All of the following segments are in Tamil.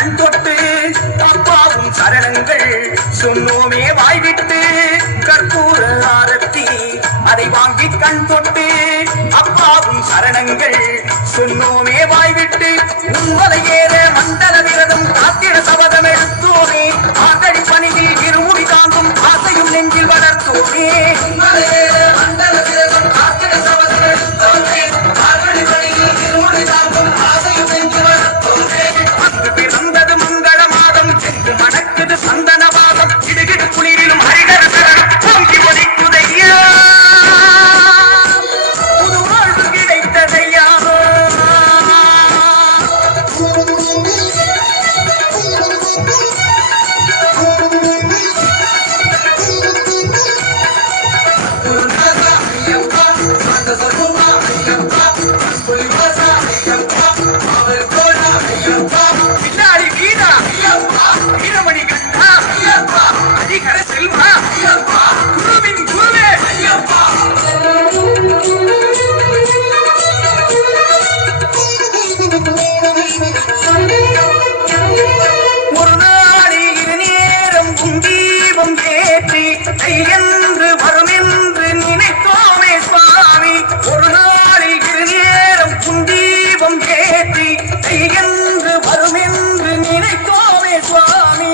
கண் தொட்டு அப்பாவும் சரணங்கள் சொன்னோமே வாய்விட்டு கற்பூர ஆரத்தி அதை வாங்கி கண் தொட்டு அப்பாவும் சரணங்கள் சொன்னோமே வாய்விட்டு உன்மலை ஏற மண்டல விரதம் காத்திட சபதம் எடுத்தோமே ஆதடி பணியில் இருமுடி தாங்கும் ஆசையும் நெஞ்சில் வளர்த்தோமே மண்டல விரதம் காத்திட சபதம் எடுத்தோமே ஆதடி பணியில் இருமுடி தாங்கும் ஆசையும் நெஞ்சில் வளர்த்தோமே அங்கு பிறந்தது மங்கள மாதம் எங்கு மணக்குது சந்தன வாதம் இடுகிடு குளிரிலும் ஹரிகர சரணம் பொங்கி ஒலிக்குதையா புது வாழ்வு கிடைத்ததையா வீரமணி கண்டா அதிகர செல்வா குருவின் குருவே ஒரு நாளில் இரு நேரம் தீபம் ஏற்றி என்று வரும் என்று நினைத்தோமே சுவாமி ஒரு நாளில் இரு நேரம் தீபம் ஏற்றி என்று வரும் என்று நினைத்தோமே சுவாமி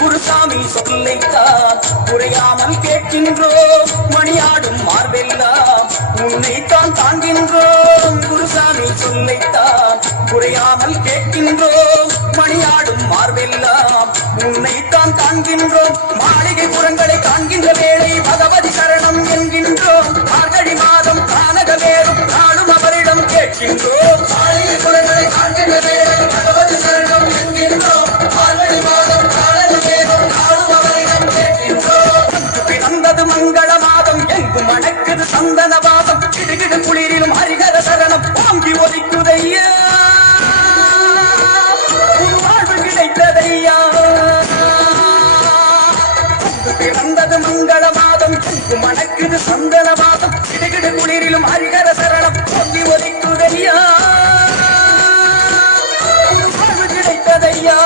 குருசாமி சொல்லைத்தான் குறையாமல் கேட்கின்றோம் மணியாடும் மார்பெல்லாம் உன்னைத்தான் காண்கின்றோம் குருசாமி சொல்லைத்தான் குறையாமல் கேட்கின்றோம் மணியாடும் மார்பெல்லாம் உன்னைத்தான் காண்கின்றோம் மாளிகை புறங்களை காண்கின்ற வேளை பகவதி சரணம் என்கின்றோம் மார்கழி மாதம் கானக வேறும் நாளும் அவரிடம் கேட்கின்றோம் மாளிகை புறங்களை காண்கின்ற வேளை பகவதி சரணம் என்கின்றோம் மார்கழி மாதம் கானக வேறும் நாளும் அவரிடம் கேட்கின்றோம் பிறந்தது மங்கள மாதம் எங்கு மணக்குது சந்தன வாசம் கிடுகிடு குளிரிலும் ஹரிகர சரணம் ஓங்கி ஒலிக்குதையா புது வாழ்வு கிடைத்ததையா பிறந்தது மங்கள மாதம் எங்கு மணக்குது சந்தன வாசம் கிடுகிடு குளிரிலும் ஹரிகர சரணம் ஓங்கி ஒலிக்குதையா புது வாழ்வு கிடைத்ததையா